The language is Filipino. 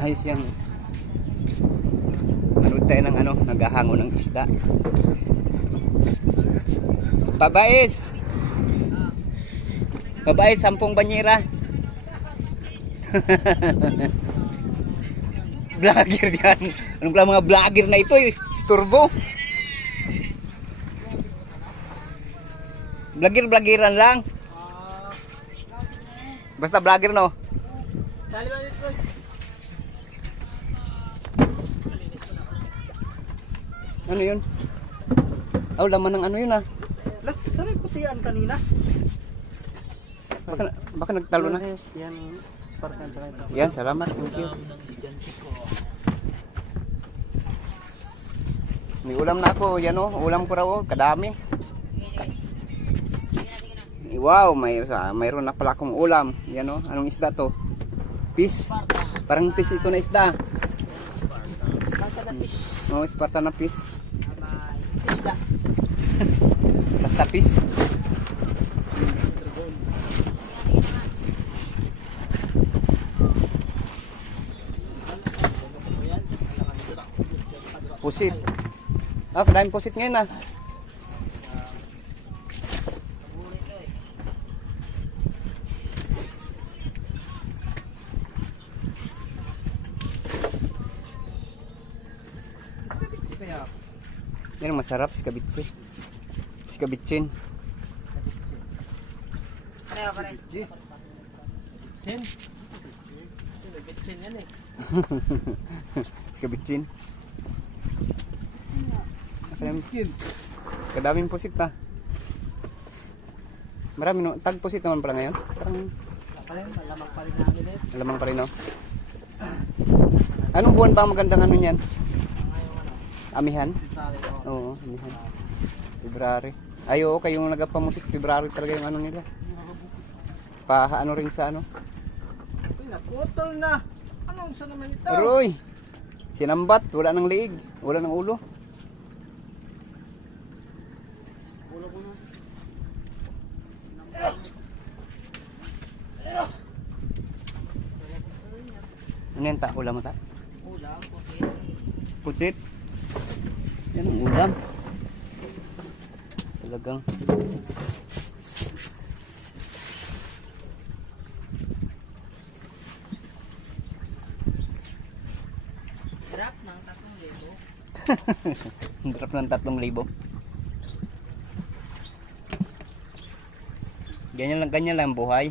Ayos yan. Manood tayo ng ano, naghahango ng isda. Pabais! Pabais, 10 banyera. Vlogger yan. Anong pala mga vlogger na ito eh? Isturbo. Vlogger-vloggeran lang. Basta vlogger no? Ano yun? Oh, laman ng ano yun ah. Sabi ko tiyan kanina. Baka nagtalo na. Yan, sparkan sa ito. Yan, salamat. Thank you. May ulam na ako. Yan o, ulam ko raw. Kadami. Wow, mayroon na pala akong ulam. Yan o, anong isda to? Fish. Parang fish ito na isda. Sparkan na fish. Oo, Sparta na fish. Isda. Basta fish. Pusit. Ah, kadaming pusit ngayon ah. Yan ang masarap, skabitsi. Skabitsin. Ano pa rin? Sen? Sen yan eh. Skabitsin. Kadaming pusit ta. Marami no, tag pusit naman pala ngayon. Parang Malamang pa rin namin eh. lamang pa rin no. Anong buwan ba ang magandang ano niyan? Amihan? Oo, amihan. February. Ay oo, kayong nagapamusik February talaga yung ano nila. Ano rin sa ano. Naputol na. Anong sa naman ito? Aroy! Sinambat, wala ng liig, wala ng ulo. Ulo ko na. Ano yan ta? Ulam mo ta? Ulam, pusit. Pusit. Yan ang ulam. Talagang. Drop ng 3,000. Drop ng 3,000. Ganyan lang buhay.